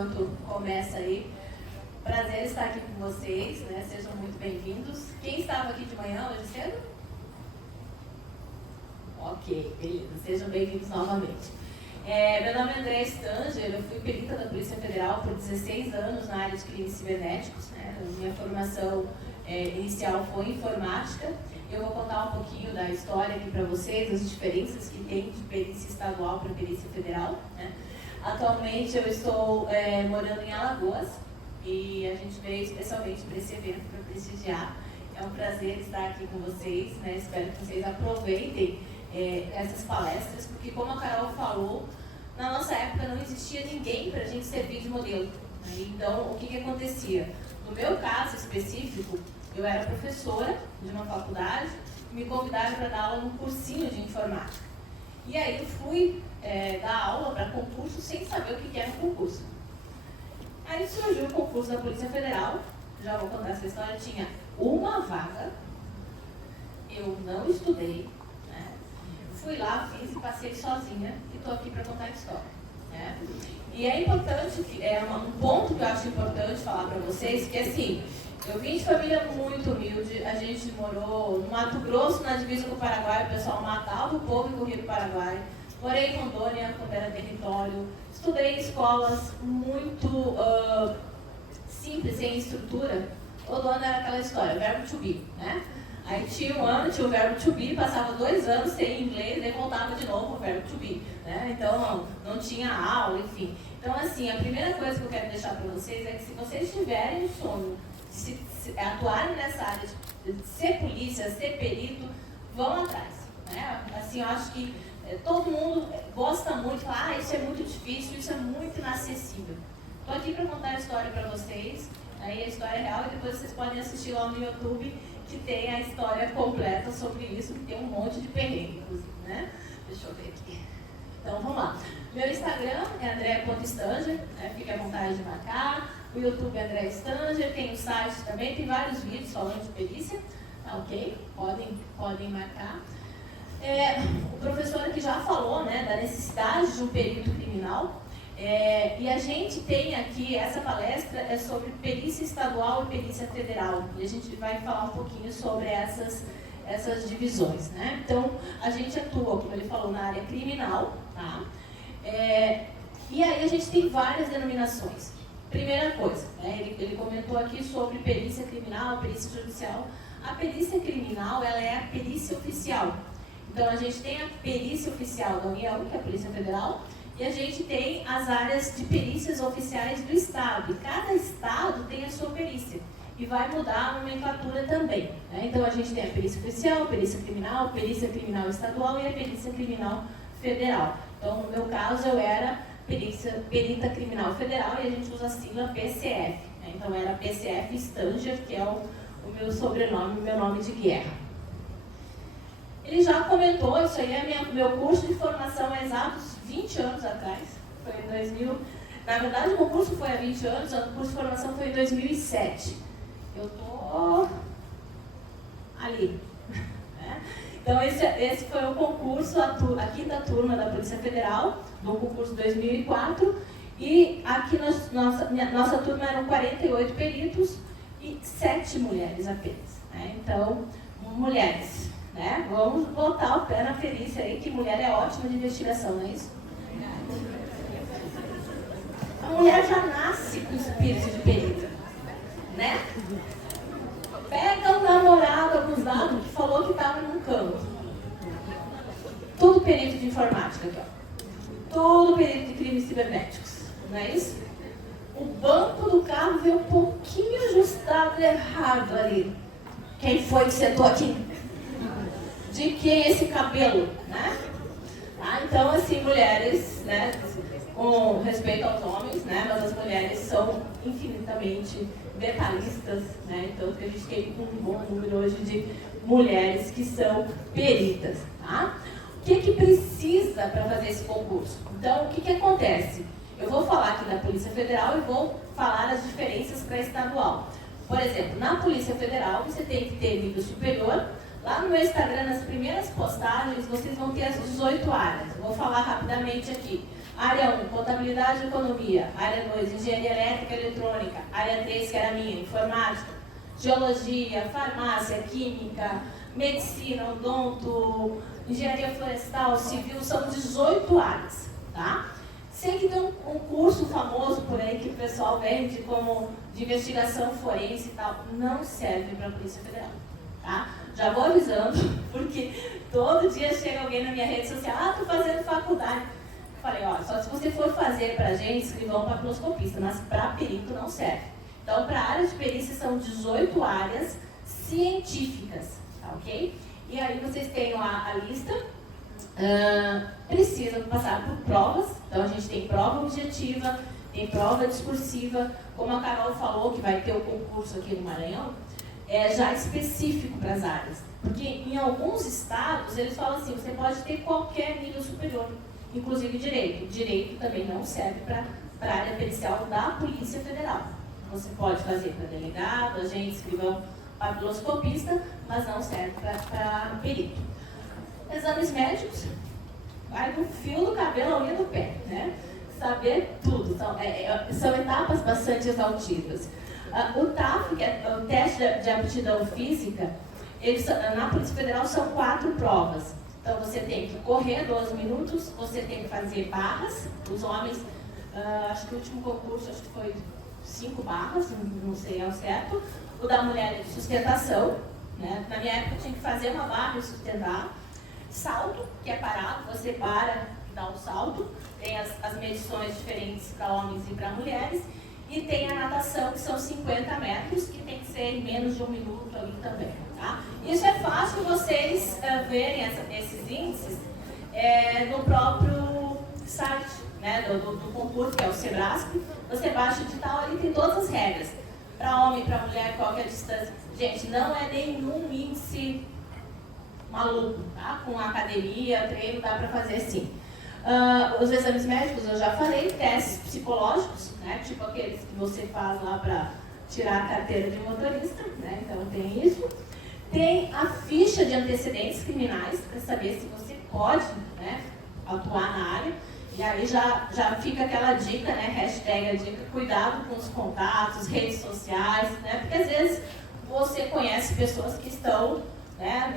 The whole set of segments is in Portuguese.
enquanto começa aí. Prazer estar aqui com vocês, né? Sejam muito bem-vindos. Quem estava aqui de manhã hoje cedo? Ok, beleza. Sejam bem-vindos novamente. Meu nome é Andréa Stanger, eu fui perita da Polícia Federal por 16 anos na área de crimes cibernéticos, né? Minha formação inicial foi em informática. Eu vou contar um pouquinho da história aqui para vocês, as diferenças que tem de perícia estadual para perícia federal, né? Atualmente eu estou morando em Alagoas e a gente veio especialmente para esse evento para prestigiar. É um prazer estar aqui com vocês, né? Espero que vocês aproveitem essas palestras, porque como a Carol falou, na nossa época não existia ninguém para a gente servir de modelo, né? Então, o que acontecia? No meu caso específico, eu era professora de uma faculdade, me convidaram para dar aula num cursinho de informática. E aí eu fui dar aula para concurso sem saber o que era um concurso. Aí surgiu o concurso da Polícia Federal, já vou contar essa história, tinha uma vaga, eu não estudei, né? Fui lá, fiz e passei sozinha e estou aqui para contar a história, né? E é importante, um ponto que eu acho importante falar para vocês, que assim, eu vim de família muito humilde, a gente morou no Mato Grosso, na divisa com o Paraguai, o pessoal matava o povo e corria para o Paraguai. Morei em Rondônia, quando era território, estudei em escolas muito simples, sem estrutura. Todo ano era aquela história, verbo to be, né? Aí tinha um ano, tinha o verbo to be, passava 2 anos sem inglês, daí voltava de novo o verbo to be, né? Então não tinha aula, enfim. Então assim, a primeira coisa que eu quero deixar para vocês é que se vocês tiverem o sonho de se atuarem nessa área de ser polícia, ser perito, vão atrás, né? Assim, eu acho que todo mundo gosta muito, fala, isso é muito difícil, isso é muito inacessível. Estou aqui para contar a história para vocês, aí a história é real, e depois vocês podem assistir lá no YouTube, que tem a história completa sobre isso, que tem um monte de perrengue, inclusive, né? Deixa eu ver aqui. Então, vamos lá. Meu Instagram é andrea.stanger, né? Fique à vontade de marcar. O YouTube é Andrea Stanger, tem o site também, tem vários vídeos falando de perícia, tá ok? Podem marcar. O professor aqui já falou, né, da necessidade de um perito criminal, e a gente tem aqui, essa palestra é sobre perícia estadual e perícia federal, e a gente vai falar um pouquinho sobre essas divisões, né? Então, a gente atua, como ele falou, na área criminal, tá? E aí a gente tem várias denominações. Primeira coisa, né, ele comentou aqui sobre perícia criminal, perícia judicial. A perícia criminal, ela é a perícia oficial. Então, a gente tem a perícia oficial da União, que é a Polícia Federal, e a gente tem as áreas de perícias oficiais do Estado. E cada Estado tem a sua perícia. E vai mudar a nomenclatura também, né? Então, a gente tem a perícia oficial, perícia criminal estadual e a perícia criminal federal. Então, no meu caso, eu era perita criminal federal e a gente usa a sigla PCF, né? Então, era PCF Stanger, que é o meu sobrenome, o meu nome de guerra. Ele já comentou, isso aí é meu curso de formação há exatos 20 anos atrás, foi em 2000, na verdade o concurso foi há 20 anos, o curso de formação foi em 2007. Eu tô ali, né? Então esse foi o concurso, a quinta turma da Polícia Federal, do concurso 2004, e aqui nossa turma eram 48 peritos e 7 mulheres apenas, né? Então, mulheres, né? Vamos botar o pé na perícia aí, que mulher é ótima de investigação, não é isso? A mulher já nasce com espírito de perita, né? Pega o namorado abusado que falou que estava num canto. Tudo perito de informática aqui, ó. Tudo perito de crimes cibernéticos, não é isso? O banco do carro veio um pouquinho ajustado errado ali. Quem foi que sentou aqui? De quem é esse cabelo, né? Tá? Então, assim, mulheres, né, com respeito aos homens, né, mas as mulheres são infinitamente detalhistas, né? Então, a gente tem um bom número hoje de mulheres que são peritas, tá? O que precisa para fazer esse concurso? Então, o que acontece? Eu vou falar aqui da Polícia Federal e vou falar as diferenças para a estadual. Por exemplo, na Polícia Federal, você tem que ter nível superior. Lá no meu Instagram, nas primeiras postagens, vocês vão ter as 18 áreas. Eu vou falar rapidamente aqui. Área 1, contabilidade e economia. Área 2, engenharia elétrica e eletrônica. Área 3, que era a minha, informática. Geologia, farmácia, química, medicina, odonto, engenharia florestal, civil, são 18 áreas, tá? Sei que tem um curso famoso por aí que o pessoal vende como de investigação forense e tal, não serve para a Polícia Federal, tá? Já vou avisando, porque todo dia chega alguém na minha rede social, tô fazendo faculdade. Eu falei, ó, só se você for fazer pra gente, escrivão papiloscopista, mas para perito não serve. Então, para a área de perícia são 18 áreas científicas, tá ok? E aí vocês têm lá a lista, precisam passar por provas, então a gente tem prova objetiva, tem prova discursiva, como a Carol falou, que vai ter o concurso aqui no Maranhão, já específico para as áreas. Porque em alguns estados, eles falam assim, você pode ter qualquer nível superior, inclusive direito. Direito também não serve para a área pericial da Polícia Federal. Você pode fazer para delegado, agente, escrivão, papiloscopista, mas não serve para perito. Exames médicos, vai do fio do cabelo ao unha do pé, né? Saber tudo, são etapas bastante exaustivas. O TAF, que é o teste de aptidão física, na Polícia Federal são 4 provas. Então você tem que correr 12 minutos, você tem que fazer barras, os homens, acho que o último concurso acho que foi 5 barras, não sei ao certo. O da mulher é de sustentação, né? Na minha época eu tinha que fazer uma barra e sustentar. Salto, que é parado, você para e dá o salto. Tem as medições diferentes para homens e para mulheres. E tem a natação, que são 50 metros, que tem que ser em menos de 1 minuto ali também. Tá? Isso é fácil vocês verem esses índices no próprio site, né, do concurso, que é o Sebrasp. Você baixa o edital, ali tem todas as regras. Para homem, para mulher, qual que é a distância. Gente, não é nenhum índice maluco, tá? Com academia, treino, dá para fazer sim. Os exames médicos, eu já falei, testes psicológicos, né? Tipo aqueles que você faz lá para tirar a carteira de motorista, né? Então tem isso. Tem a ficha de antecedentes criminais, para saber se você pode, né, atuar na área. E aí já fica aquela dica, né? Hashtag a dica, cuidado com os contatos, redes sociais, né? Porque às vezes você conhece pessoas que estão, né,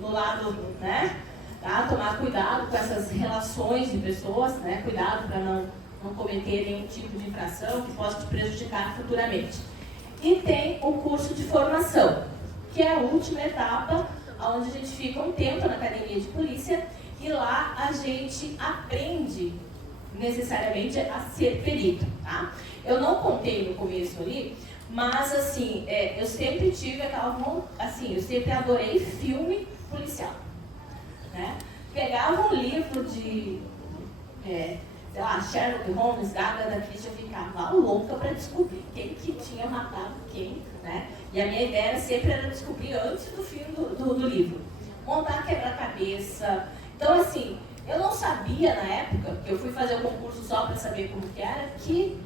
no lado, né? Tá? Tomar cuidado com essas relações de pessoas, né? Cuidado para não cometer nenhum tipo de infração que possa te prejudicar futuramente. E tem o curso de formação, que é a última etapa, onde a gente fica um tempo na academia de polícia e lá a gente aprende necessariamente a ser perito, tá? Eu não contei no começo ali, mas assim, eu sempre tive aquela, assim, eu sempre adorei filme policial, né? Pegava um livro de, sei lá, Sherlock Holmes, Agatha Christie, eu ficava louca para descobrir quem que tinha matado quem, né? E a minha ideia sempre era descobrir antes do fim do livro. Montar quebra-cabeça. Então, assim, eu não sabia na época, porque eu fui fazer o concurso só para saber como que era, que,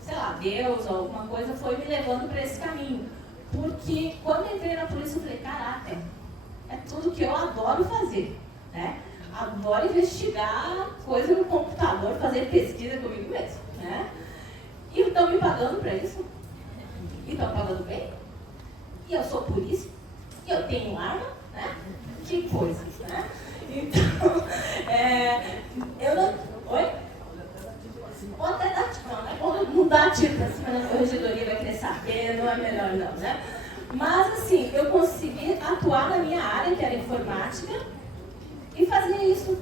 sei lá, Deus ou alguma coisa foi me levando para esse caminho. Porque quando eu entrei na polícia, eu falei, caraca, é tudo que eu adoro fazer, né? Adoro investigar coisa no computador, fazer pesquisa comigo mesmo, né? E estão me pagando para isso. E estão pagando bem. E eu sou polícia. E eu tenho arma, né? Que coisa, né? Então, eu não... Oi? Pode até dar tiro, né? Não dá tiro pra cima, a corregedoria vai querer saber, não é melhor não, né? Mas, assim, eu consegui atuar na minha área, que era informática, e fazer isso,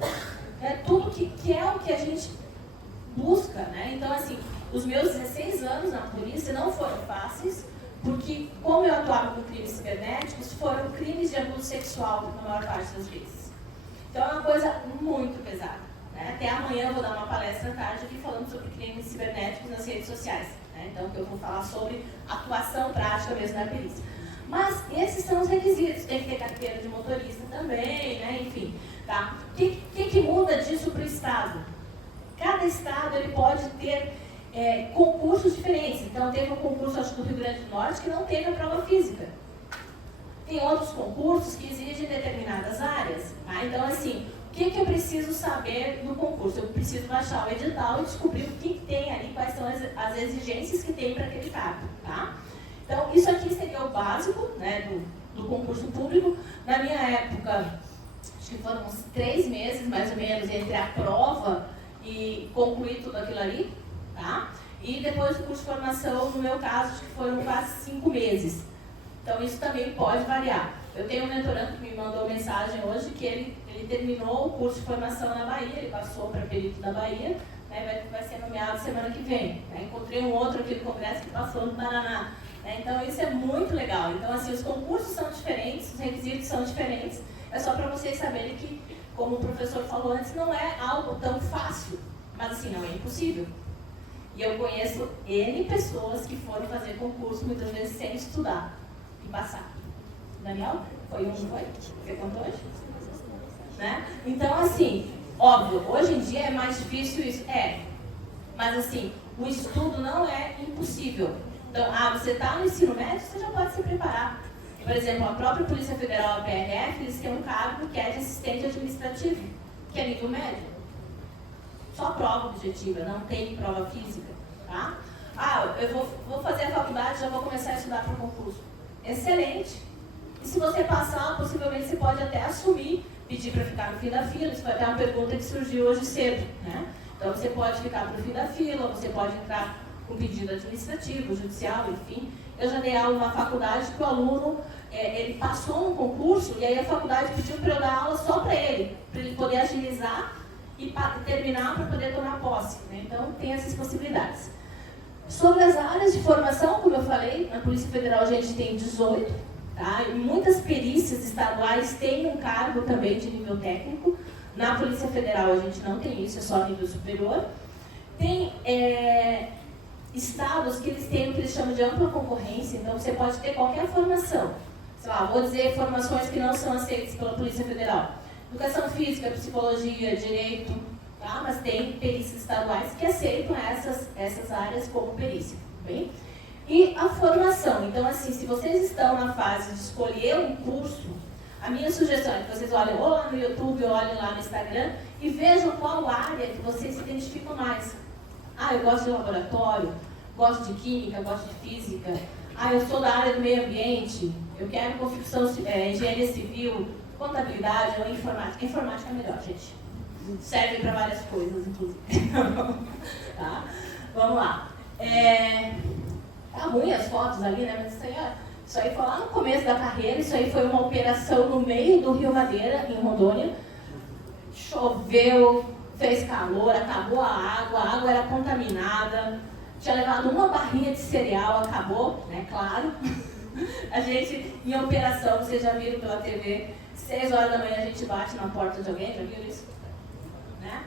né? Tudo que é o que a gente busca, né? Então, assim, os meus 16 anos na polícia não foram fáceis, porque, como eu atuava com crimes cibernéticos, foram crimes de abuso sexual, na maior parte das vezes. Então, é uma coisa muito pesada, né? Até amanhã eu vou dar uma palestra à tarde aqui falando sobre crimes cibernéticos nas redes sociais, né? Então, eu vou falar sobre atuação prática mesmo na perícia. Mas esses são os requisitos, tem que ter carteira de motorista também, né? Enfim, tá? O que muda disso para o Estado? Cada Estado ele pode ter concursos diferentes. Então, teve um concurso, acho que do Rio Grande do Norte, que não teve a prova física. Tem outros concursos que exigem determinadas áreas. Tá? Então, assim, o que eu preciso saber do concurso? Eu preciso baixar o edital e descobrir o que tem ali, quais são as exigências que tem para aquele cargo, tá? Então, isso aqui seria o básico, né, do concurso público. Na minha época, acho que foram uns 3 meses, mais ou menos, entre a prova e concluir tudo aquilo ali, tá? E depois do curso de formação, no meu caso, acho que foram quase 5 meses. Então, isso também pode variar. Eu tenho um mentorando que me mandou mensagem hoje que ele terminou o curso de formação na Bahia, ele passou para perito da Bahia, né, vai ser nomeado semana que vem. Né? Encontrei um outro aqui no Congresso que passou no Paraná. Né? Então, isso é muito legal. Então, assim, os concursos são diferentes, os requisitos são diferentes. É só para vocês saberem que, como o professor falou antes, não é algo tão fácil. Mas, assim, não é impossível. E eu conheço N pessoas que foram fazer concurso, muitas vezes, sem estudar e passar. Daniel? Foi um, não foi? Você contou hoje? Né? Então, assim, óbvio, hoje em dia é mais difícil isso. Mas, assim, o estudo não é impossível. Então, você está no ensino médio, você já pode se preparar. Por exemplo, a própria Polícia Federal, a PRF, eles têm um cargo que é de assistente administrativo, que é nível médio. Só prova objetiva, não tem prova física, tá? Eu vou fazer a faculdade, já vou começar a estudar para o concurso. Excelente! E se você passar, possivelmente você pode até assumir, pedir para ficar no fim da fila. Isso foi até uma pergunta que surgiu hoje cedo, né? Então você pode ficar para o fim da fila, você pode entrar com pedido administrativo, judicial, enfim. Eu já dei aula numa faculdade que o aluno, ele passou um concurso e aí a faculdade pediu para eu dar aula só para ele poder agilizar e terminar para poder tomar posse, né? Então, tem essas possibilidades. Sobre as áreas de formação, como eu falei, na Polícia Federal a gente tem 18, tá? E muitas perícias estaduais têm um cargo também de nível técnico. Na Polícia Federal a gente não tem isso, é só nível superior. Tem estados que eles têm o que eles chamam de ampla concorrência, então você pode ter qualquer formação. Sei lá, vou dizer formações que não são aceitas pela Polícia Federal. Educação física, psicologia, direito, tá? Mas tem perícias estaduais que aceitam essas áreas como perícia, bem? E a formação, então assim, se vocês estão na fase de escolher um curso, a minha sugestão é que vocês olhem ou lá no YouTube ou olhem lá no Instagram e vejam qual área que vocês se identificam mais. Eu gosto de laboratório, gosto de química, gosto de física, eu sou da área do meio ambiente, eu quero construção, engenharia civil, contabilidade ou informática. Informática é melhor, gente. Serve para várias coisas, inclusive. Tá? Vamos lá. Tá ruim as fotos ali, né? Mas isso aí foi lá no começo da carreira. Isso aí foi uma operação no meio do Rio Madeira, em Rondônia. Choveu, fez calor, acabou a água era contaminada. Tinha levado uma barrinha de cereal, acabou, né? Claro. A gente, em operação, vocês já viram pela TV, 6 horas da manhã a gente bate na porta de alguém, já viram isso? Né?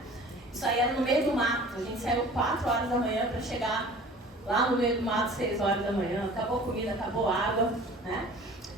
Isso aí era no meio do mato, a gente saiu 4 horas da manhã para chegar lá no meio do mato, 6 horas da manhã, acabou comida, acabou água, né?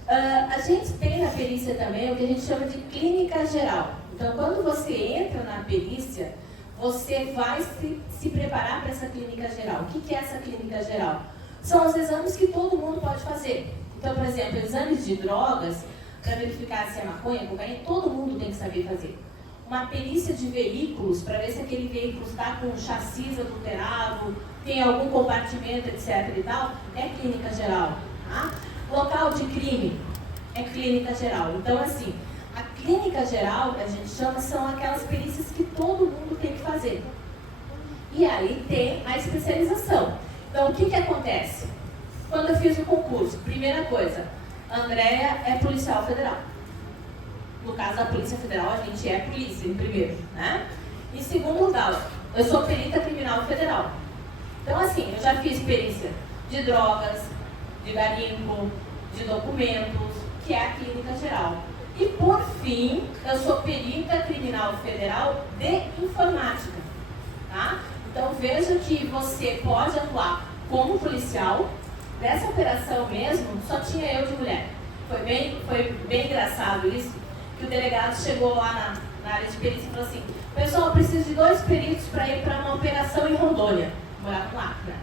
A gente tem na perícia também o que a gente chama de clínica geral. Então, quando você entra na perícia, você vai se preparar para essa clínica geral. O que é essa clínica geral? São os exames que todo mundo pode fazer. Então, por exemplo, exames de drogas, para verificar se é maconha, cocaína, todo mundo tem que saber fazer. Uma perícia de veículos, para ver se aquele veículo está com chassi adulterado, tem algum compartimento, etc. e tal, é clínica geral. Tá? Local de crime é clínica geral. Então, assim, a clínica geral, que a gente chama, são aquelas perícias que todo mundo tem que fazer. E aí tem a especialização. Então, o que acontece? Quando eu fiz o concurso, primeira coisa, a Andréia é policial federal. No caso da Polícia Federal, a gente é polícia, em primeiro, né? Em segundo lugar, eu sou perita criminal federal. Então, assim, eu já fiz perícia de drogas, de garimpo, de documentos, que é a clínica geral. E, por fim, eu sou perita criminal federal de informática, tá? Então, veja que você pode atuar como policial. Nessa operação mesmo, só tinha eu de mulher. Foi bem engraçado isso, que o delegado chegou lá na área de perícia e falou assim: pessoal, eu preciso de 2 peritos para ir para uma operação em Rondônia. Morava lá, né?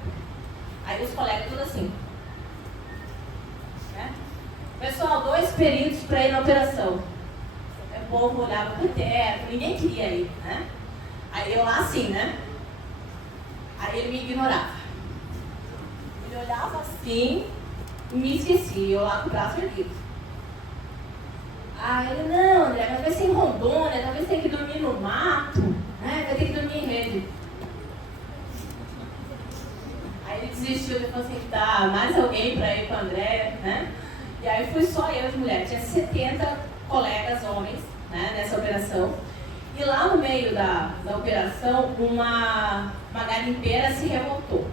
Aí os colegas tudo assim. Né? Pessoal, 2 peritos para ir na operação. povo olhava pro teto, ninguém queria ir, né? Aí eu lá assim, né? Aí ele me ignorava. Ele olhava assim e me esquecia, eu lá com o braço erguido. Aí ele, não, André, mas vai ser em Rondônia, talvez tenha que dormir no mato, né? Vai ter que dormir em rede. Aí ele desistiu, ele falou assim, tá, mais alguém para ir com o André, né? E aí fui só eu de mulher, tinha 70 colegas homens, né, nessa operação. E lá no meio da operação, uma garimpeira se revoltou.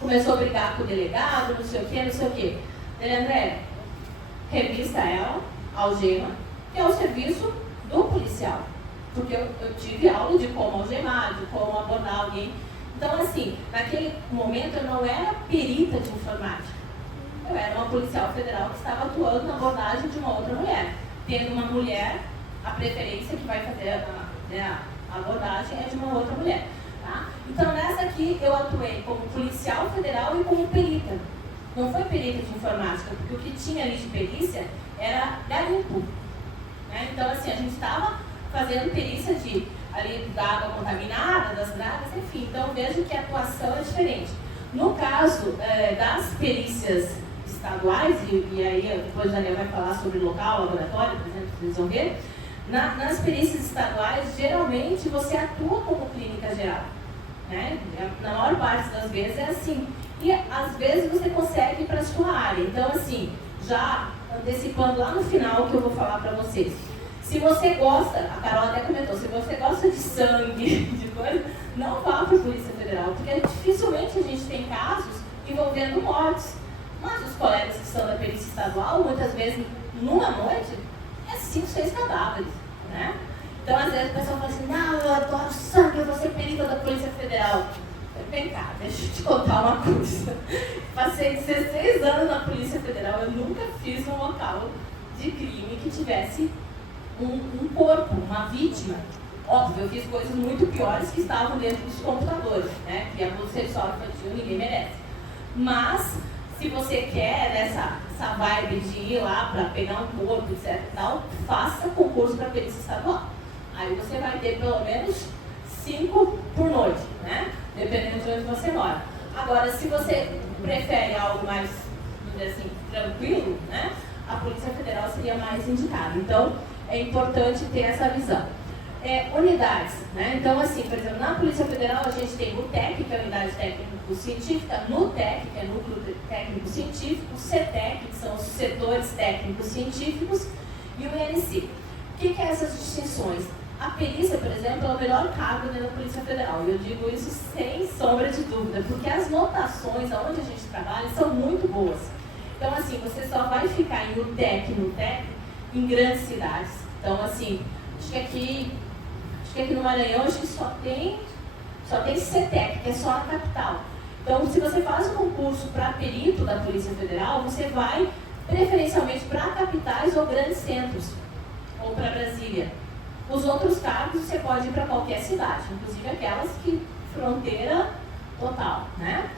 Começou a brigar com o delegado, não sei o quê. Ele, André, revista ela, algema, que é o serviço do policial. Porque eu tive aula de como algemar, de como abordar alguém. Então, assim, naquele momento eu não era perita de informática. Eu era uma policial federal que estava atuando na abordagem de uma outra mulher. Tendo uma mulher, a preferência que vai fazer a abordagem é de uma outra mulher. Tá? Então, nessa aqui eu atuei como policial federal e como perita. Não foi perita de informática, porque o que tinha ali de perícia era garimpo. Né? Então, assim, a gente estava fazendo perícia da água contaminada, das dragas, enfim. Então, vejo que a atuação é diferente. No caso das perícias estaduais, e aí depois o Daniel vai falar sobre local, laboratório, por exemplo, vocês vão ver, nas perícias estaduais, geralmente você atua como clínica geral. Né? Na maior parte das vezes é assim. E às vezes você consegue ir para a sua área. Então, assim, já antecipando lá no final que eu vou falar para vocês. Se você gosta, a Carol até comentou, se você gosta de sangue, de coisa, não vá para a Polícia Federal, porque dificilmente a gente tem casos envolvendo mortes. Mas os colegas que são da perícia estadual, muitas vezes, numa noite, é 5, 6 cadáveres, né? Então, às vezes, o pessoal fala assim, não, eu adoro sangue, eu vou ser perita da Polícia Federal. Vem cá, deixa eu te contar uma coisa. Passei 16 anos na Polícia Federal, eu nunca fiz um local de crime que tivesse um corpo, uma vítima. Óbvio, eu fiz coisas muito piores que estavam dentro dos computadores, né? Que abuso sexual infantil ninguém merece. Mas, se você quer essa vibe de ir lá para pegar um corpo, etc e tal, faça concurso para perícia estadual. Aí você vai ter pelo menos 5 por noite, né? Dependendo de onde você mora. Agora, se você prefere algo mais, vamos dizer assim, tranquilo, né? A Polícia Federal seria mais indicada. Então, é importante ter essa visão. Unidades, né? Então, assim, por exemplo, na Polícia Federal a gente tem o TEC, que é a Unidade Técnico-Científica, NUTEC, que é Núcleo Técnico-Científico, o CETEC, que são os Setores Técnicos-Científicos, e o INC. O que é essas distinções? A perícia, por exemplo, é o melhor cargo dentro da Polícia Federal, e eu digo isso sem sombra de dúvida, porque as notações onde a gente trabalha são muito boas. Então, assim, você só vai ficar em UTEC, NUTEC, em grandes cidades. Então, assim, acho que aqui no Maranhão, acho que só tem CETEC, que é só na capital. Então, se você faz um concurso para perito da Polícia Federal, você vai preferencialmente para capitais ou grandes centros, ou para Brasília. Os outros cargos você pode ir para qualquer cidade, inclusive aquelas que fronteira total, né?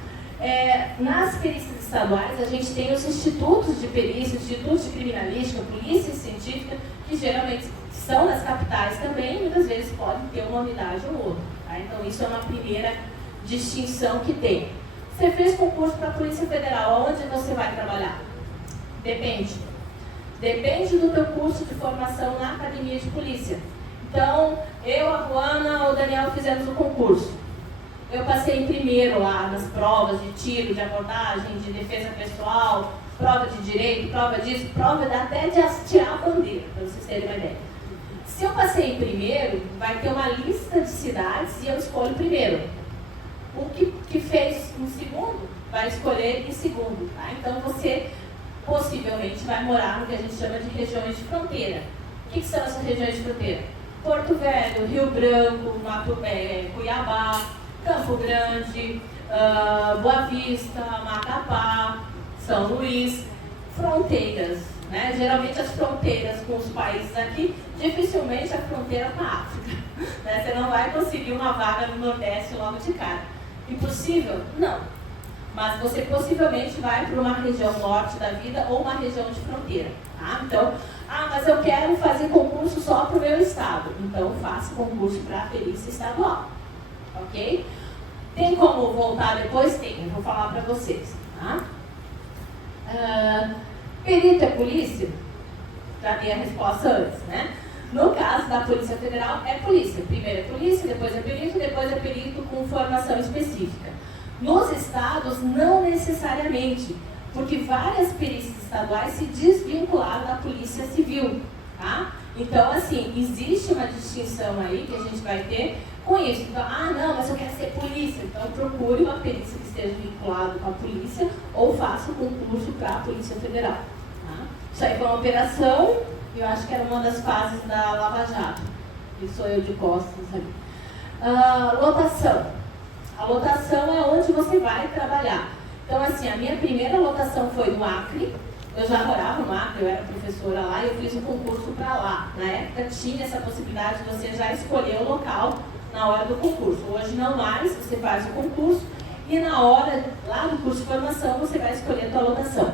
Nas perícias estaduais, a gente tem os institutos de perícia, institutos de criminalística, polícia científica, que geralmente são nas capitais também, e muitas vezes podem ter uma unidade ou outra. Tá? Então, isso é uma primeira distinção que tem. Você fez concurso para a Polícia Federal, aonde você vai trabalhar? Depende. Depende do teu curso de formação na Academia de Polícia. Então, eu, a Juana, o Daniel fizemos o concurso. Eu passei em primeiro lá nas provas de tiro, de abordagem, de defesa pessoal, prova de direito, prova disso, prova até de tirar a bandeira, para vocês terem uma ideia. Se eu passei em primeiro, vai ter uma lista de cidades e eu escolho primeiro. O que fez em segundo, vai escolher em segundo. Tá? Então, você possivelmente vai morar no que a gente chama de regiões de fronteira. O que são essas regiões de fronteira? Porto Velho, Rio Branco, Cuiabá, Campo Grande, Boa Vista, Macapá, São Luís, fronteiras, né? Geralmente as fronteiras com os países aqui, dificilmente a fronteira com a África, né? Você não vai conseguir uma vaga no Nordeste logo de cara. Impossível? Não. mas você possivelmente vai para uma região norte da vida ou uma região de fronteira. Tá? Então, mas eu quero fazer concurso só para o meu estado. Então, faça concurso para a perícia estadual. Ok? Tem como voltar depois? Tem, eu vou falar para vocês. Tá? Perito é polícia? Já dei a resposta antes, né? No caso da Polícia Federal, é polícia. Primeiro é polícia, depois é perito com formação específica. Nos estados, não necessariamente, porque várias perícias estaduais se desvincularam da Polícia Civil, tá? Então, assim, existe uma distinção aí que a gente vai ter com isso. Então, não, mas eu quero ser polícia. Então, procure uma perícia que esteja vinculada com a polícia ou faça o concurso para a Polícia Federal. Tá? Isso aí foi uma operação, eu acho que era uma das fases da Lava Jato. E sou eu de costas ali. Lotação. A lotação é onde você vai trabalhar. Então, assim, a minha primeira lotação foi no Acre. Eu já morava no Acre, eu era professora lá e eu fiz um concurso para lá. Na época tinha essa possibilidade de você já escolher o local na hora do concurso. Hoje não mais, você faz o concurso e na hora lá do curso de formação você vai escolher a sua lotação.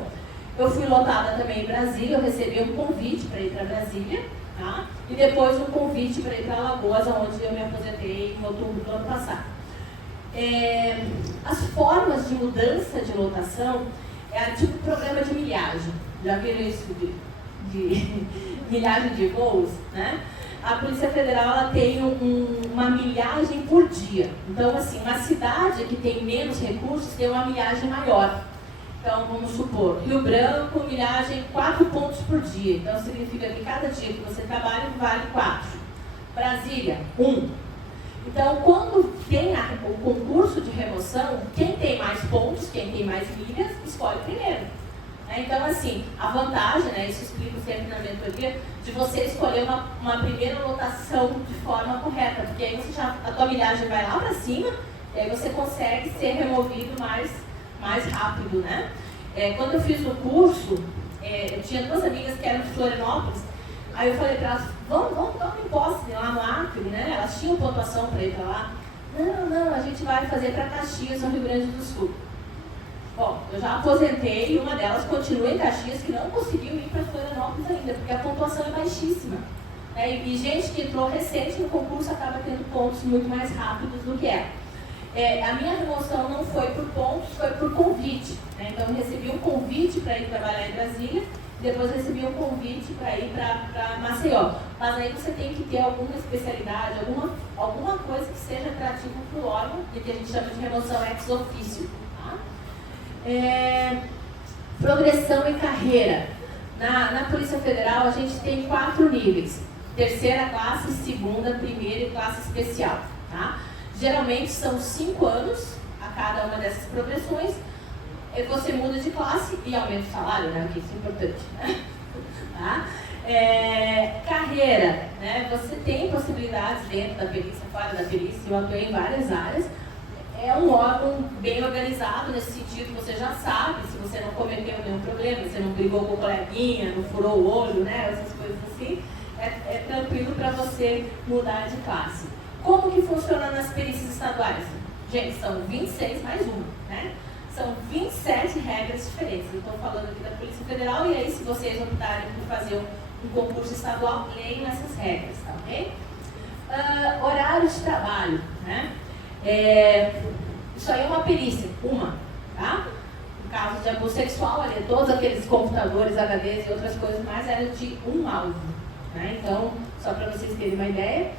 Eu fui lotada também em Brasília, eu recebi um convite para ir para Brasília, tá? E depois um convite para ir para Alagoas, onde eu me aposentei em outubro do ano passado. As formas de mudança de lotação é tipo programa de milhagem. Já viram isso de milhagem de voos, né? A Polícia Federal ela tem uma milhagem por dia. Então, assim, uma cidade que tem menos recursos tem uma milhagem maior. Então, vamos supor, Rio Branco, milhagem 4 pontos por dia. Então, significa que cada dia que você trabalha vale 4. Brasília, 1. Então, quando tem o concurso de remoção, quem tem mais pontos, quem tem mais milhas, escolhe primeiro. Então, assim, a vantagem, né, isso eu explico sempre na mentoria, de você escolher uma primeira lotação de forma correta, porque aí a tua milhagem vai lá para cima, e aí você consegue ser removido mais rápido, né? Quando eu fiz o curso, eu tinha 2 amigas que eram de Florianópolis, aí eu falei para elas, vamos dar uma posse lá no Acre, né? Elas tinham pontuação para ir para lá. Não, a gente vai fazer para Caxias, no Rio Grande do Sul. Bom, eu já aposentei e uma delas continua em Caxias, que não conseguiu ir para Florianópolis ainda, porque a pontuação é baixíssima. E gente que entrou recente no concurso acaba tendo pontos muito mais rápidos do que ela. A minha remoção não foi por pontos, foi por convite. Então, eu recebi um convite para ir trabalhar em Brasília, depois eu recebi um convite para ir para Maceió. Mas aí você tem que ter alguma especialidade, alguma coisa que seja atrativa para o órgão, e que a gente chama de remoção ex officio. Progressão e carreira. Na Polícia Federal, a gente tem 4 níveis. 3ª classe, 2ª, 1ª e classe especial. Tá? Geralmente são 5 anos a cada uma dessas progressões. Você muda de classe e aumenta o salário, né? Isso é importante. Né? Tá? Carreira, né? Você tem possibilidades dentro da perícia, fora da perícia, eu atuei em várias áreas. É um órgão bem organizado nesse sentido, você já sabe se você não cometeu nenhum problema, você não brigou com o coleguinha, não furou o olho, né? Essas coisas assim. É tranquilo para você mudar de classe. Como que funciona nas perícias estaduais? Gente, são 26 mais 1, né? São 27 regras diferentes. Eu estou falando aqui da Polícia Federal e aí, se vocês optarem por fazer um concurso estadual, leiam essas regras, tá ok? Horário de trabalho, né? Isso aí é uma perícia, tá? No caso de abuso sexual, ali, todos aqueles computadores, HDs e outras coisas mais eram de um alvo, né? Então, só para vocês terem uma ideia,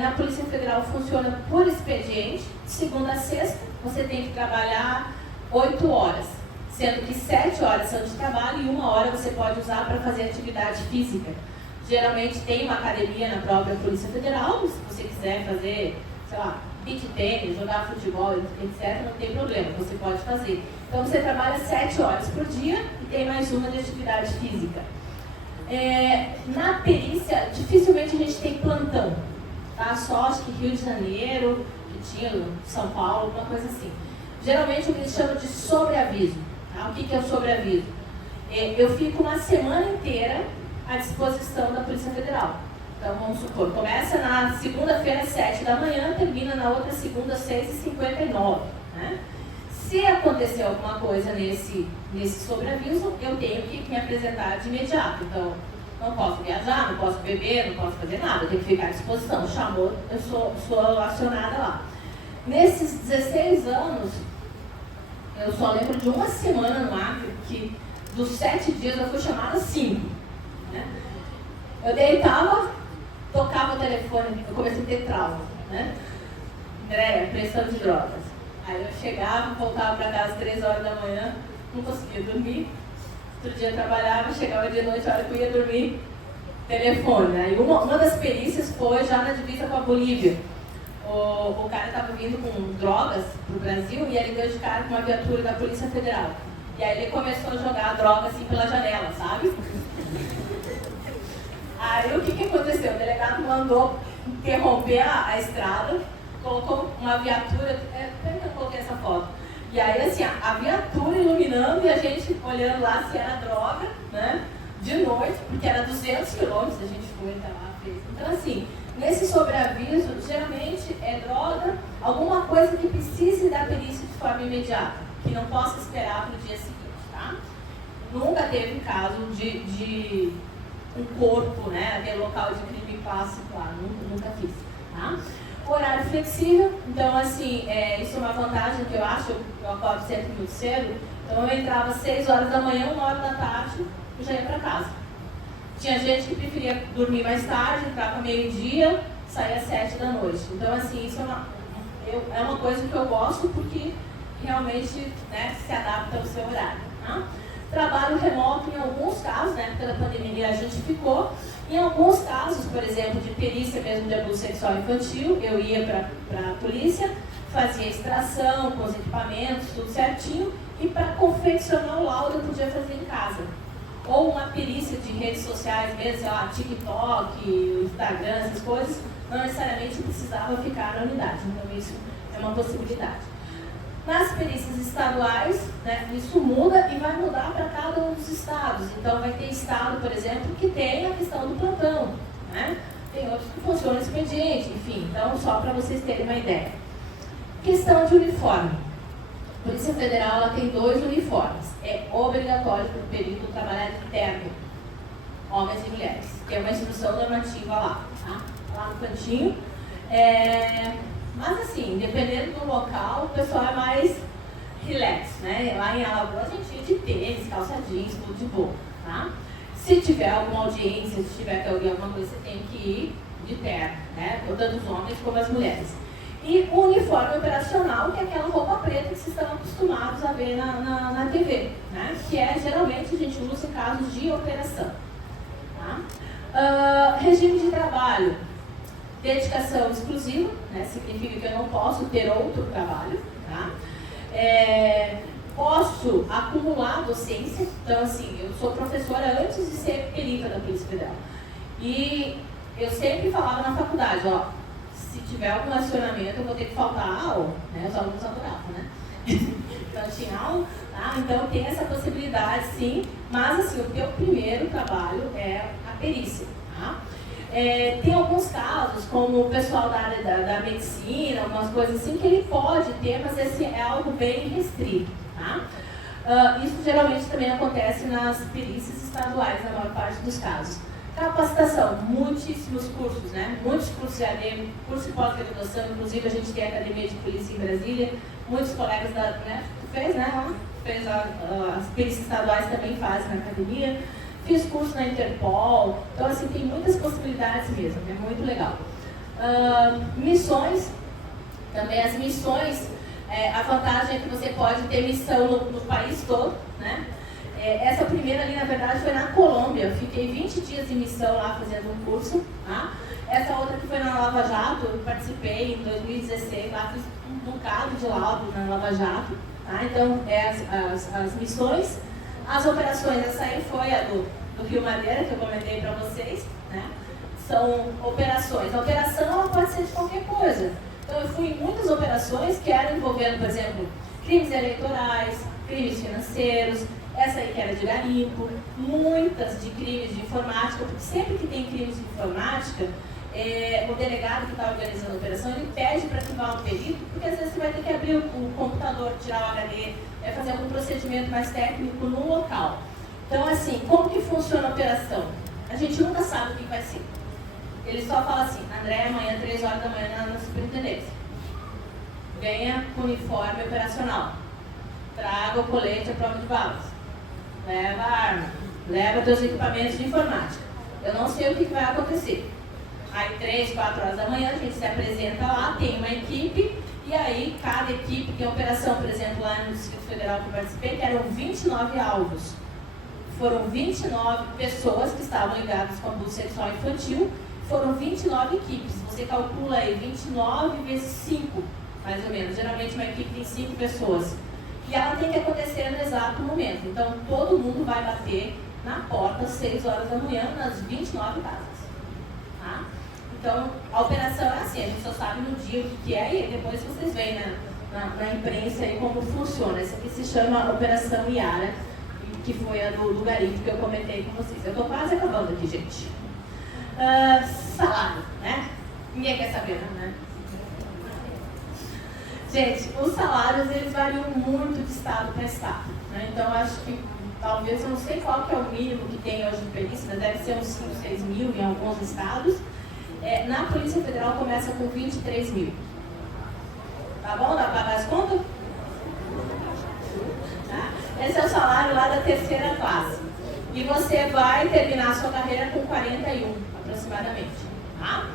na Polícia Federal funciona por expediente, de segunda a sexta, você tem que trabalhar 8 horas, sendo que 7 horas são de trabalho e 1 hora você pode usar para fazer atividade física. Geralmente tem uma academia na própria Polícia Federal, se você quiser fazer, sei lá, beach tênis, jogar futebol, etc., não tem problema, você pode fazer. Então você trabalha 7 horas por dia e tem mais uma de atividade física. Na perícia, dificilmente a gente tem plantão, tá? Só acho que Rio de Janeiro, que tinha São Paulo, alguma coisa assim. Geralmente eles chamam de sobreaviso. Tá? O que é o sobreaviso? Eu fico uma semana inteira à disposição da Polícia Federal. Então, vamos supor, começa na segunda-feira, às 7 da manhã, termina na outra segunda, às 6h59. Né? Se acontecer alguma coisa nesse sobreaviso, eu tenho que me apresentar de imediato. Então, não posso viajar, não posso beber, não posso fazer nada, eu tenho que ficar à disposição. Chamou, eu sou acionada lá. Nesses 16 anos, eu só lembro de uma semana no Acre, que dos 7 dias eu fui chamada 5. Né? Eu deitava, tocava o telefone, eu comecei a ter trauma. Né? Pressão de drogas. Aí eu chegava, voltava para casa às 3 horas da manhã, não conseguia dormir. Outro dia eu trabalhava, chegava de noite, a hora que eu ia dormir, telefone. Aí uma das perícias foi já na divisa com a Bolívia. O cara estava vindo com drogas para o Brasil e ele deu de cara com uma viatura da Polícia Federal. E aí ele começou a jogar a droga assim pela janela, sabe? Aí o que aconteceu? O delegado mandou interromper a estrada, colocou uma viatura, peraí que eu coloquei essa foto. E aí assim, a viatura iluminando e a gente olhando lá se era droga, né? De noite, porque era 200 quilômetros, a gente foi até lá, fez. Então assim, nesse sobreaviso, geralmente é droga, alguma coisa que precise da perícia de forma imediata, que não possa esperar para o dia seguinte, tá? Nunca teve caso de um corpo, né, aquele local de crime passe lá, nunca fiz, tá? Horário flexível, então assim, isso é uma vantagem que eu acho, eu acordo sempre muito cedo, então eu entrava às 6 horas da manhã, 1 hora da tarde, eu já ia para casa. Tinha gente que preferia dormir mais tarde, entrar para meio-dia, sair às 7 da noite. Então assim, isso é uma coisa que eu gosto porque realmente, né, se adapta ao seu horário. Tá? Trabalho remoto em alguns casos, né, pela pandemia a gente ficou. Em alguns casos, por exemplo, de perícia mesmo de abuso sexual infantil, eu ia para a polícia, fazia extração com os equipamentos, tudo certinho, e para confeccionar o laudo eu podia fazer em casa. Ou uma perícia de redes sociais mesmo, sei lá, TikTok, Instagram, essas coisas, não necessariamente precisava ficar na unidade. Então isso é uma possibilidade. Nas perícias estaduais, né, isso muda e vai mudar para cada um dos estados. Então vai ter estado, por exemplo, que tem a questão do plantão, né? Tem outros que funcionam expediente, enfim. Então, só para vocês terem uma ideia. Questão de uniforme. A Polícia Federal ela tem 2 uniformes. É obrigatório para o perito trabalhar de terno, homens e mulheres. Tem uma instrução normativa lá, tá? Lá no cantinho. Mas assim, dependendo do local, o pessoal é mais relax, né? Lá em Alagoas a gente ia de tênis, calça jeans, tudo de boa, tá? Se tiver alguma audiência, se tiver que alguém alguma coisa, você tem que ir de terno, né? Tanto os homens como as mulheres. E o uniforme operacional, que é aquela roupa preta que vocês estão acostumados a ver na TV, né? Que geralmente a gente usa em casos de operação. Tá? Regime de trabalho, dedicação exclusiva, né? Significa que eu não posso ter outro trabalho. Tá? Posso acumular docência, então assim, eu sou professora antes de ser perita da Polícia Federal. E eu sempre falava na faculdade, ó, se tiver algum acionamento, eu vou ter que faltar a aula, né? Os alunos adoravam, né? Então tinha aula, tá? Então tem essa possibilidade, sim, mas assim, o meu primeiro trabalho é a perícia, tá? Tem alguns casos, como o pessoal da área da medicina, algumas coisas assim, que ele pode ter, mas esse é algo bem restrito, tá? Isso geralmente também acontece nas perícias estaduais, na maior parte dos casos. Capacitação, muitíssimos cursos, né? Muitos cursos de AD, curso de pós-graduação, inclusive a gente tem a Academia de Polícia em Brasília, muitos colegas fez, né? Fez as perícias estaduais também fazem na academia. Fiz curso na Interpol, então assim, tem muitas possibilidades mesmo, é muito legal. Missões, também as missões, a vantagem é que você pode ter missão no país todo, né? Essa primeira ali, na verdade, foi na Colômbia. Eu fiquei 20 dias de missão lá fazendo um curso. Tá? Essa outra que foi na Lava Jato, eu participei em 2016, lá fiz um bocado de laudo na Lava Jato. Tá? Então, as missões. As operações, essa aí foi a do Rio Madeira, que eu comentei para vocês. Né? São operações. A operação ela pode ser de qualquer coisa. Então, eu fui em muitas operações que eram envolvendo, por exemplo, crimes eleitorais, crimes financeiros, essa aí que era de garimpo, muitas de crimes de informática, porque sempre que tem crimes de informática, o delegado que está organizando a operação, ele pede para que vá um perito, porque às vezes você vai ter que abrir o computador, tirar o HD, fazer algum procedimento mais técnico no local. Então, assim, como que funciona a operação? A gente nunca sabe o que vai ser. Ele só fala assim, André, amanhã, 3 horas da manhã, na superintendência. Venha com uniforme operacional. Traga o colete à prova de balas. Leva a arma. Leva teus equipamentos de informática. Eu não sei o que vai acontecer. Aí, 3, 4 horas da manhã, a gente se apresenta lá, tem uma equipe, e aí cada equipe tem operação, por exemplo, lá no Distrito Federal que eu participei, que eram 29 alvos. Foram 29 pessoas que estavam ligadas com abuso sexual infantil, foram 29 equipes. Você calcula aí 29 vezes 5, mais ou menos. Geralmente uma equipe tem 5 pessoas. E ela tem que acontecer no exato momento. Então todo mundo vai bater na porta às 6 horas da manhã nas 29 casas. Tá? Então a operação é assim, a gente só sabe no dia o que é e depois vocês veem na imprensa aí como funciona. Essa aqui se chama Operação Iara, que foi a do garimpo que eu comentei com vocês. Eu estou quase acabando aqui, gente. Salário, né? Ninguém quer saber, não, né? Gente, os salários, eles variam muito de estado para estado, né? Então, acho que, talvez, eu não sei qual que é o mínimo que tem hoje no perícia, mas deve ser uns 5, 6 mil em alguns estados. Na Polícia Federal começa com 23 mil. Tá bom? Dá para pagar as contas? Tá? Esse é o salário lá da terceira classe. E você vai terminar a sua carreira com 41, aproximadamente. Tá?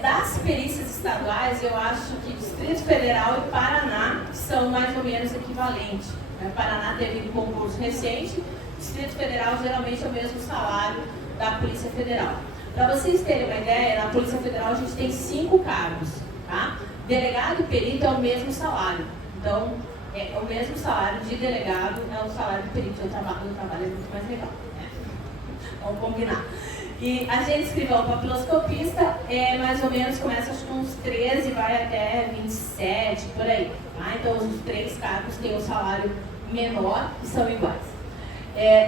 Das perícias estaduais, eu acho que Distrito Federal e Paraná são mais ou menos equivalentes. O Paraná teve um concurso recente, Distrito Federal geralmente é o mesmo salário da Polícia Federal. Para vocês terem uma ideia, na Polícia Federal a gente tem 5 cargos. Tá? Delegado e perito é o mesmo salário. Então, o mesmo salário de delegado é o salário de perito. O trabalho é muito mais legal. Né? Vamos combinar. E agente escrivão papiloscopista mais ou menos começa acho, com uns 13 e vai até 27, por aí. Tá? Então os 3 cargos têm um salário menor e são iguais.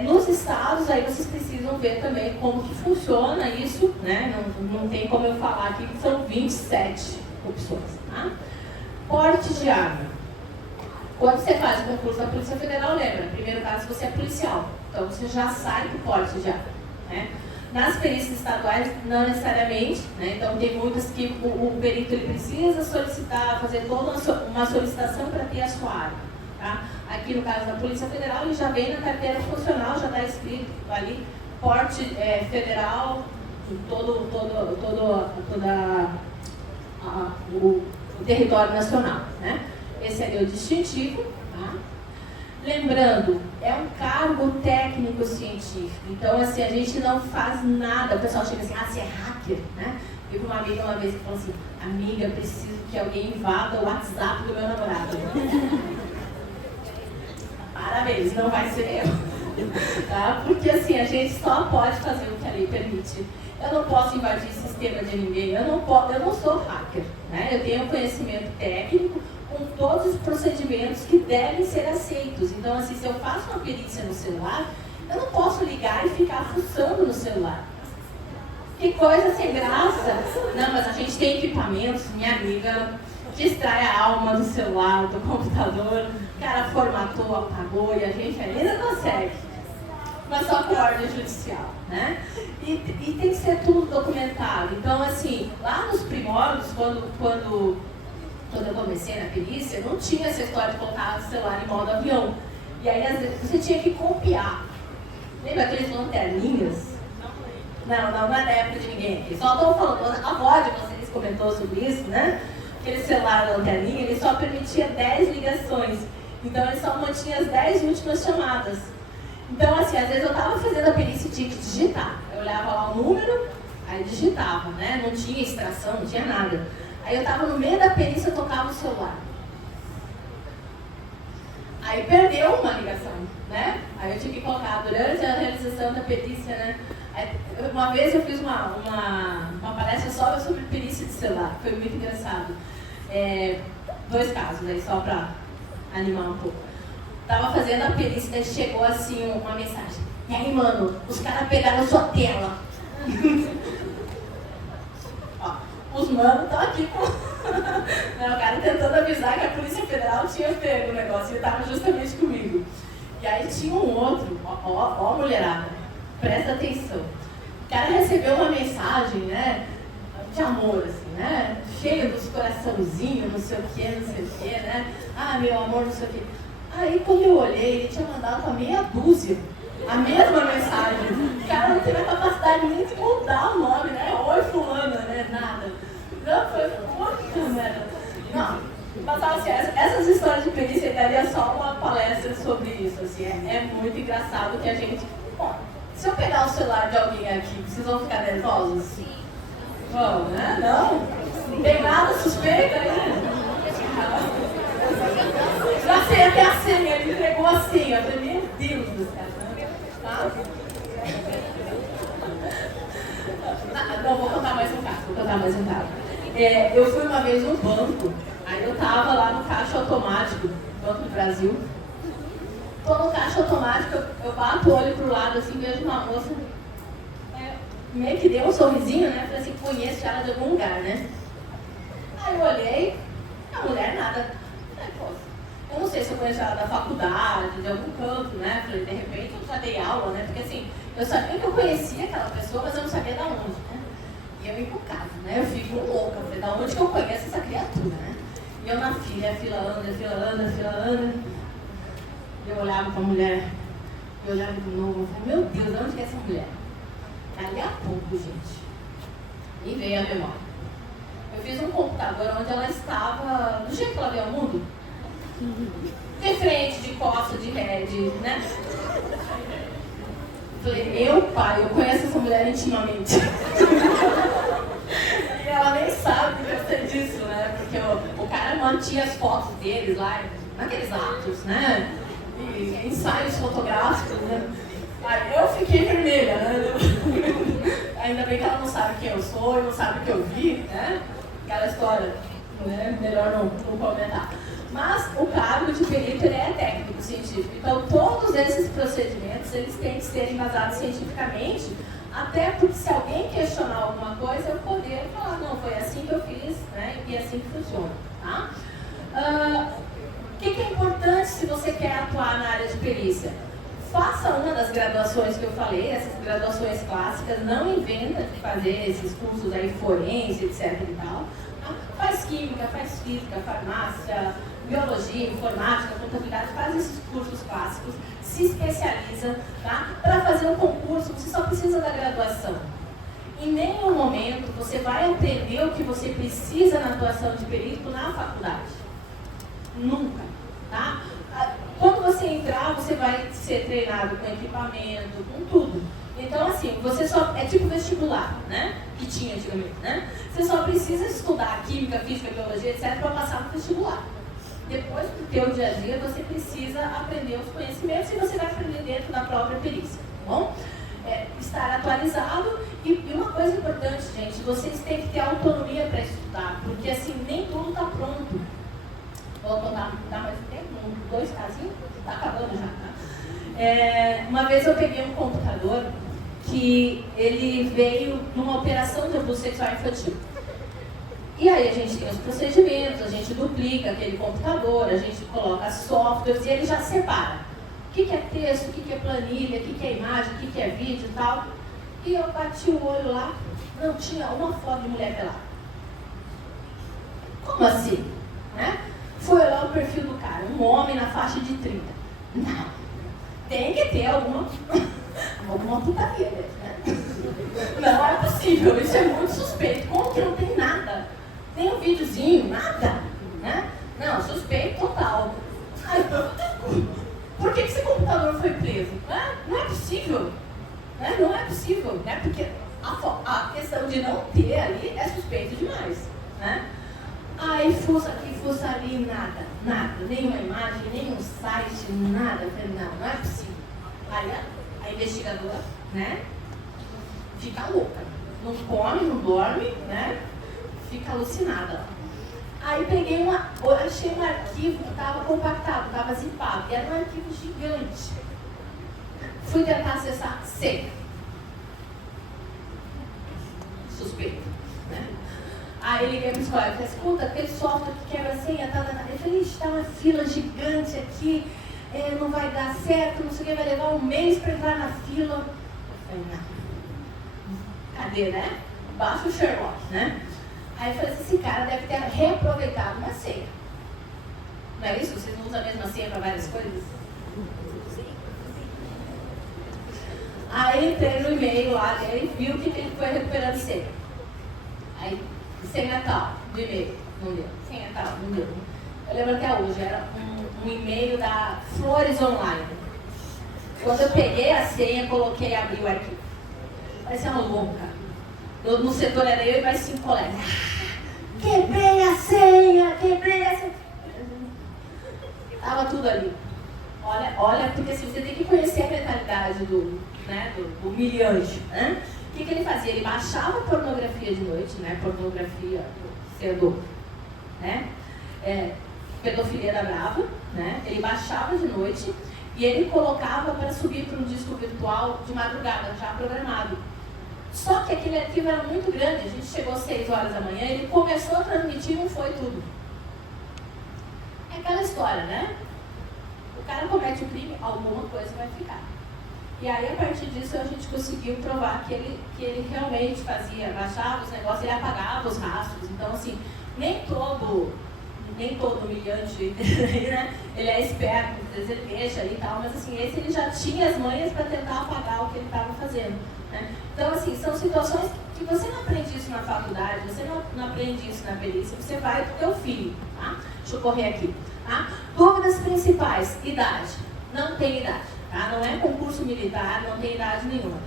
Nos estados, aí vocês precisam ver também como que funciona isso, né? Não tem como eu falar aqui que são 27 opções. Tá? Porte de arma. Quando você faz o concurso da Polícia Federal, lembra? No primeiro caso, você é policial. Então, você já sai com porte de arma. Né? Nas perícias estaduais, não necessariamente. Né? Então, tem muitas que o perito ele precisa solicitar, fazer toda uma solicitação para ter a sua arma. Tá? Aqui, no caso da Polícia Federal, ele já vem na carteira funcional, já está escrito ali, porte federal, o território nacional. Né? Esse é o distintivo, tá? Lembrando, é um cargo técnico-científico. Então, assim, a gente não faz nada. O pessoal chega assim, você é hacker, né? Eu vi uma amiga uma vez que falou assim, amiga, preciso que alguém invada o WhatsApp do meu namorado. Parabéns, não vai ser eu. Tá? Porque, assim, a gente só pode fazer o que a lei permite. Eu não posso invadir o sistema de ninguém. Eu não sou hacker, né? Eu tenho conhecimento técnico, com todos os procedimentos que devem ser aceitos. Então, assim, se eu faço uma perícia no celular, eu não posso ligar e ficar fuçando no celular. Que coisa sem graça. Não, mas a gente tem equipamentos, minha amiga, distrai a alma do celular, do computador, o cara formatou, apagou e a gente ainda consegue. Mas só com ordem judicial, né? E tem que ser tudo documentado. Então, assim, lá nos primórdios, quando eu comecei na perícia, não tinha essa história de colocar o celular em modo avião. E aí, às vezes, você tinha que copiar. Lembra aqueles lanterninhas? Não é da época de ninguém aqui. Só estou falando, a avó de vocês comentou sobre isso, né? Aquele celular lanterninha, ele só permitia 10 ligações. Então, ele só mantinha as 10 últimas chamadas. Então, assim, às vezes eu estava fazendo a perícia e tinha que digitar. Eu olhava lá o número, aí digitava, né? Não tinha extração, não tinha nada. Aí eu estava no meio da perícia, eu tocava o celular. Aí perdeu uma ligação, né? Aí eu tive que colocar durante a realização da perícia, né? Aí, uma vez eu fiz uma palestra só sobre perícia de celular, foi muito engraçado. 2 casos aí, só para animar um pouco. Tava fazendo a perícia, daí chegou assim uma mensagem. E aí, mano, os caras pegaram a sua tela. os manos estão aqui com... Não, o cara tentando avisar que a Polícia Federal tinha pego o negócio, ele estava justamente comigo. E aí tinha um outro, ó mulherada, presta atenção. O cara recebeu uma mensagem, né, de amor, assim, né, cheio dos coraçãozinhos, não sei o que, né, ah, meu amor, não sei o que. Aí quando eu olhei, ele tinha mandado pra meia dúzia a mesma mensagem. O cara não teve a capacidade nem de mudar o nome, né, oi fulana, né, nada. Não, foi puta merda. Não, mas assim, essas histórias de perícia daria só uma palestra sobre isso, assim, é muito engraçado que a gente... Bom, se eu pegar o celular de alguém aqui, vocês vão ficar nervosos? Sim. Vão, né? Não tem nada suspeito aí? Já sei até a senha, ele entregou a senha. Eu falei, meu Deus do céu. Tá? Não, vou contar mais um caso, eu fui uma vez num banco, aí eu tava lá no caixa automático, Banco do Brasil. Tô no caixa automático, eu bato o olho pro lado assim, vejo uma moça, meio que deu um sorrisinho, né? Falei assim, conheço ela de algum lugar, né? Aí eu olhei, a mulher nada. Falei, pô, eu não sei se eu conheço ela da faculdade, de algum canto, né? Falei, de repente eu já dei aula, né? Porque assim, eu sabia que eu conhecia aquela pessoa, mas eu não sabia de onde, né? E eu encucado, né? Eu fico louca, falei, da onde que eu conheço essa criatura, né? E eu na fila, a fila anda. E eu olhava pra mulher, eu olhava de novo, eu falei, meu Deus, de onde que é essa mulher? Dali a pouco, gente, me veio a memória. Eu fiz um computador onde ela estava, do jeito que ela veio ao mundo, de frente, de costas, de rede, né? Falei, meu pai, eu conheço essa mulher intimamente. E ela nem sabe que eu sei disso, né? Porque o cara mantinha as fotos deles lá, naqueles atos, né? E ensaios fotográficos, né? Aí eu fiquei vermelha, né? Ainda bem que ela não sabe quem eu sou e não sabe o que eu vi, né? Aquela história, né? Melhor não comentar. Mas o cargo de perito ele é técnico científico. Então todos esses procedimentos eles têm que ser embasados cientificamente, até porque se alguém questionar alguma coisa, eu poder falar, não, foi assim que eu fiz, né? E assim que funciona, tá? O que é importante se você quer atuar na área de perícia? Faça uma das graduações que eu falei, essas graduações clássicas, não inventa de fazer esses cursos aí forense, etc e tal. Tá? Faz química, faz física, farmácia, biologia, informática, contabilidade, faz esses cursos clássicos, se especializa, tá? Para fazer um concurso, você só precisa da graduação. Em nenhum momento você vai aprender o que você precisa na atuação de perito na faculdade. Nunca, tá? Quando você entrar, você vai ser treinado com equipamento, com tudo. Então, assim, você só... É tipo vestibular, né? Que tinha antigamente, né? Você só precisa estudar química, física, biologia, etc. para passar no vestibular. Depois do teu dia a dia, você precisa aprender os conhecimentos e você vai aprender dentro da própria perícia, tá bom? Estar atualizado e uma coisa importante, gente, vocês têm que ter autonomia para estudar, porque assim, nem tudo está pronto. Vou contar, dá mais um tempo, 2 casinhos, está acabando já, tá? Uma vez eu peguei um computador que ele veio numa operação de abuso sexual infantil. E aí a gente tem os procedimentos, a gente duplica aquele computador, a gente coloca softwares e ele já separa. O que é texto, o que é planilha, o que é imagem, o que é vídeo e tal. E eu bati o olho lá, não tinha uma foto de mulher pelada. Como assim? Né? Fui olhar o perfil do cara, um homem na faixa de 30. Não, tem que ter alguma putaria dessa, né? Não é possível, isso é muito suspeito. Como que não tem nada? Nem um videozinho, nada, né? Não, suspeito total. Aí, por que esse computador foi preso? Não é possível, né? Não é possível, né? Porque a questão de não ter ali é suspeito demais, né? Aí fuça aqui, fuça ali, nada, nenhuma imagem, nenhum site, nada. Eu falei, não é possível. Aí a investigadora, né, fica louca, não come, não dorme, né, fica alucinada. Aí peguei achei um arquivo que estava compactado, estava zipado, e era um arquivo gigante. Fui tentar acessar, sem. Suspeito, né? Aí eu liguei para o colega e falei, escuta, aquele software que quebra a senha, tá. Eu falei, está uma fila gigante aqui, não vai dar certo, não sei o que, vai levar um mês para entrar na fila. Eu falei, não. Cadê, né? Baixa o Sherlock, né? Aí eu falei assim, esse cara deve ter reaproveitado uma senha. Não é isso? Vocês não usam a mesma senha para várias coisas? Aí entrei no e-mail lá dele e viu que ele foi recuperando senha. Aí, senha tal, do e-mail, não deu. Senha tal, não deu. Eu lembro até hoje, era um e-mail da Flores Online. Quando eu peguei a senha, coloquei e abri o arquivo. Parecia uma louca. No setor era eu e mais 5 colegas. Quebrei a senha, quebrei a senha. Tava tudo ali. Olha, porque assim, você tem que conhecer a mentalidade do humilhante, né? O que ele fazia? Ele baixava pornografia de noite, né? Pornografia sendo, né? Pedofilia da brava, né? Ele baixava de noite e ele colocava para subir para um disco virtual de madrugada, já programado. Só que aquele arquivo era muito grande, a gente chegou às 6 horas da manhã, ele começou a transmitir e não foi tudo. É aquela história, né? O cara comete o crime, alguma coisa vai ficar. E aí, a partir disso, a gente conseguiu provar que ele realmente fazia, baixava os negócios, ele apagava os rastros. Então, assim, nem todo humilhante, né? Ele é esperto, às vezes ele deixa ali e tal, mas assim, esse ele já tinha as manhas para tentar apagar o que ele estava fazendo, né? Então, assim, são situações que você não aprende isso na faculdade, você não aprende isso na perícia, você vai pro teu filho, tá? Deixa eu correr aqui, tá? Dúvidas principais, idade. Não tem idade, tá? Não é concurso militar, não tem idade nenhuma.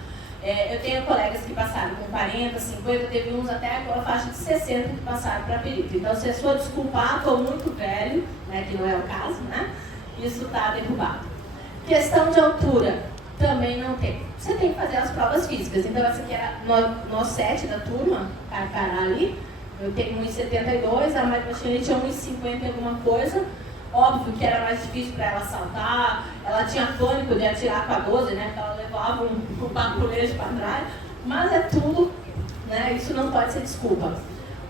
Eu tenho colegas que passaram com 40, 50, teve uns até agora faixa de 60 que passaram para perito. Então, se a sua desculpa, estou muito velho, né, que não é o caso, né, isso está derrubado. Questão de altura, também não tem. Você tem que fazer as provas físicas. Então, essa aqui era nós 7 da turma, Carcará ali. Eu tenho 1,72, a Martina tinha 1,50 e alguma coisa. Óbvio que era mais difícil para ela saltar, ela tinha pânico de atirar com a 12, né? Porque ela levava um baculejo para trás, mas é tudo, né? Isso não pode ser desculpa.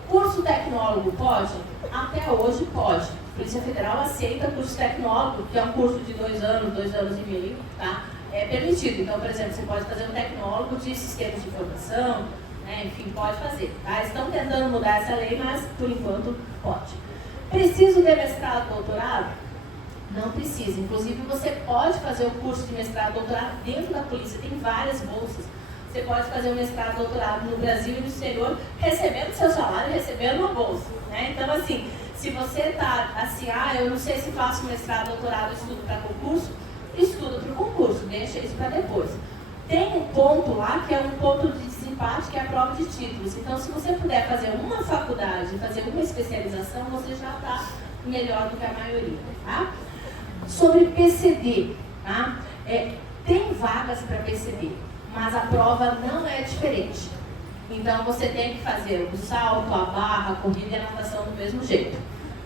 Curso tecnólogo pode? Até hoje pode. A Polícia Federal aceita curso tecnólogo, que é um curso de 2 anos, 2 anos e meio, tá? É permitido. Então, por exemplo, você pode fazer um tecnólogo de sistemas de informação, né? Enfim, pode fazer. Tá? Estão tentando mudar essa lei, mas por enquanto pode. Preciso de mestrado, doutorado? Não precisa. Inclusive, você pode fazer o curso de mestrado, doutorado dentro da polícia. Tem várias bolsas. Você pode fazer o mestrado, doutorado no Brasil e no exterior, recebendo seu salário e recebendo uma bolsa, né? Então, assim, se você está assim, eu não sei se faço mestrado, doutorado, estudo para concurso, estuda para o concurso, deixa isso para depois. Tem um ponto lá que é um ponto de desempate, que é a prova de títulos. Então, se você puder fazer uma faculdade, fazer uma especialização, você já está melhor do que a maioria, tá? Sobre PCD, tá? Tem vagas para PCD, mas a prova não é diferente. Então, você tem que fazer o salto, a barra, a corrida e a natação do mesmo jeito.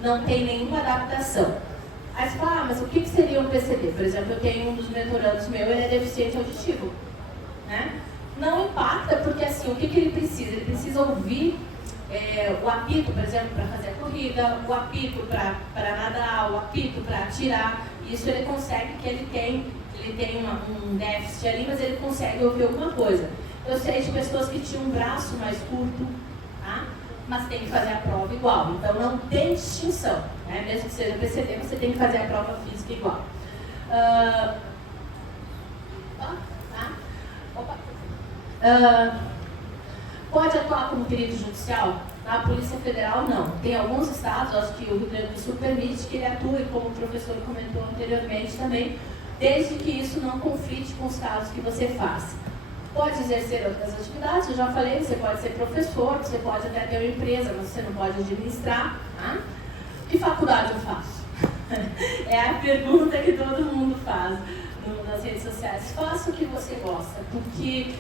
Não tem nenhuma adaptação. Aí você fala, mas o que seria um PCD? Por exemplo, eu tenho um dos mentorandos meu, ele é deficiente auditivo, né? Não impacta, porque assim, o que ele precisa? Ele precisa ouvir o apito, por exemplo, para fazer a corrida, o apito para nadar, o apito para atirar. Isso ele consegue, que ele tem um déficit ali, mas ele consegue ouvir alguma coisa. Eu sei de pessoas que tinham um braço mais curto, tá? Mas tem que fazer a prova igual. Então não tem distinção, né? Mesmo que seja PCD, você tem que fazer a prova física igual. Pode atuar como perito judicial? Na Polícia Federal, não. Tem alguns estados, acho que o Rio Grande do Sul permite que ele atue, como o professor comentou anteriormente também, desde que isso não conflite com os casos que você faz. Pode exercer outras atividades, eu já falei, você pode ser professor, você pode até ter uma empresa, mas você não pode administrar. Tá? Que faculdade eu faço? É a pergunta que todo mundo faz nas redes sociais. Faça o que você gosta, porque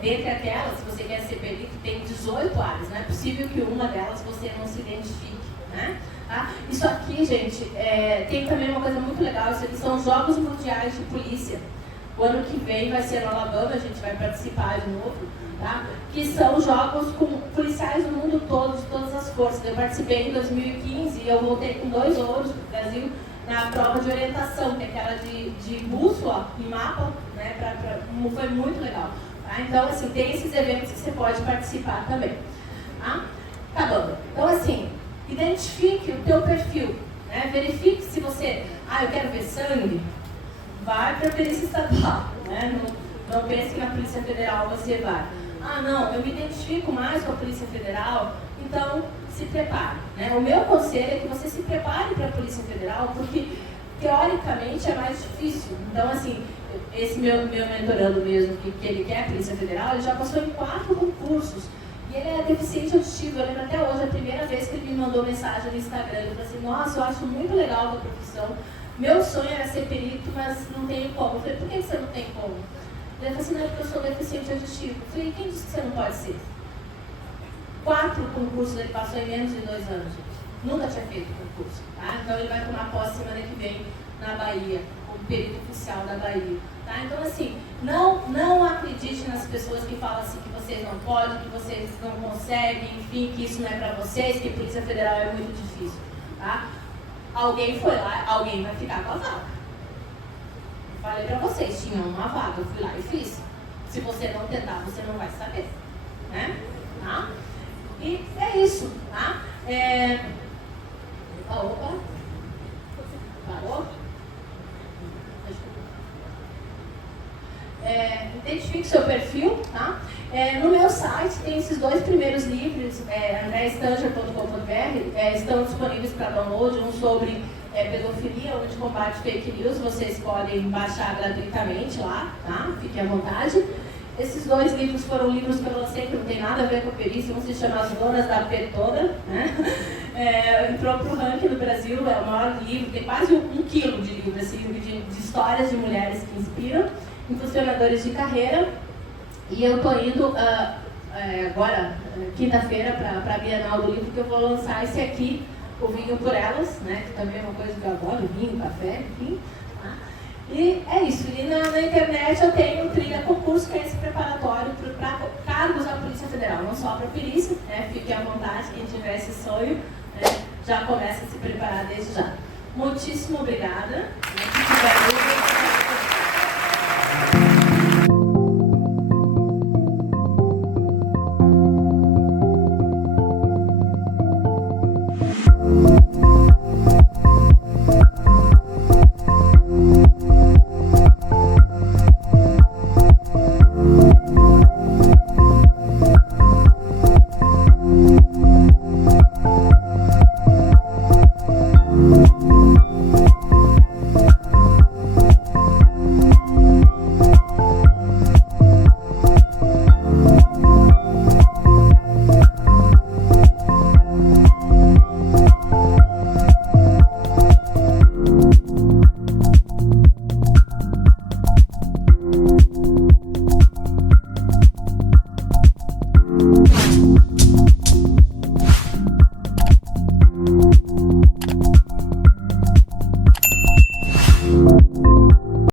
dentre aquelas, se você quer ser perito, tem 18 áreas, não é possível que uma delas você não se identifique, né? Tá? Isso aqui, gente, tem também uma coisa muito legal, isso aqui são os Jogos Mundiais de Polícia. O ano que vem vai ser no Alabama, a gente vai participar de novo, tá? Que são jogos com policiais do mundo todo, de todas as forças. Eu participei em 2015 e eu voltei com 2 ouros para o Brasil na prova de orientação, que é aquela de bússola e mapa, né? Foi muito legal. Tá? Então, assim, tem esses eventos que você pode participar também. Tá? Acabando. Então, assim, identifique o teu perfil, né? Verifique se você, eu quero ver sangue, vai para a perícia estadual, né? Não pense que na Polícia Federal você vai. Não, eu me identifico mais com a Polícia Federal, então se prepare, né? O meu conselho é que você se prepare para a Polícia Federal, porque teoricamente é mais difícil. Então, assim, esse meu mentorando mesmo, que ele quer a Polícia Federal, ele já passou em 4 concursos. E ele é deficiente auditivo. Eu lembro até hoje, a primeira vez que ele me mandou mensagem no Instagram, ele falou assim: nossa, eu acho muito legal a tua profissão. Meu sonho era ser perito, mas não tenho como. Eu falei: por que você não tem como? Ele falou assim: não, é porque eu sou deficiente auditivo. Eu falei: quem disse que você não pode ser? 4 concursos ele passou em menos de 2 anos, gente. Nunca tinha feito concurso, tá? Então ele vai tomar posse semana que vem na Bahia, como perito oficial da Bahia. Tá? Então, assim, não acredite nas pessoas que falam assim que vocês não podem, que vocês não conseguem, enfim, que isso não é para vocês, que a Polícia Federal é muito difícil. Tá? Alguém foi lá, alguém vai ficar com a vaga. Eu falei para vocês, tinha uma vaga, eu fui lá e fiz. Se você não tentar, você não vai saber. Né? Tá? E é isso. Tá? Opa! Parou? Identifique seu perfil, tá? No meu site tem esses 2 primeiros livros, andreastanger.com.br, estão disponíveis para download, um sobre pedofilia, onde combate fake news, vocês podem baixar gratuitamente lá, tá? Fiquem à vontade. Esses 2 livros foram livros que eu lancei, que não tem nada a ver com a perícia, um se chama As Donas da P Toda, né? Entrou para o ranking do Brasil, é o maior livro, tem quase 1 quilo de livro, assim, de histórias de mulheres que inspiram, impulsionadores de carreira. E eu estou indo agora, quinta-feira, para a Bienal do Livro, que eu vou lançar esse aqui, o Vinho por Elas, né? Que também é uma coisa que eu adoro, vinho, café, enfim. Tá? E é isso. E na internet eu tenho Trilha Concurso, que é esse preparatório para cargos da Polícia Federal, não só para a polícia, né? Fique à vontade, quem tiver esse sonho, né? Já começa a se preparar desde já. Muitíssimo obrigada.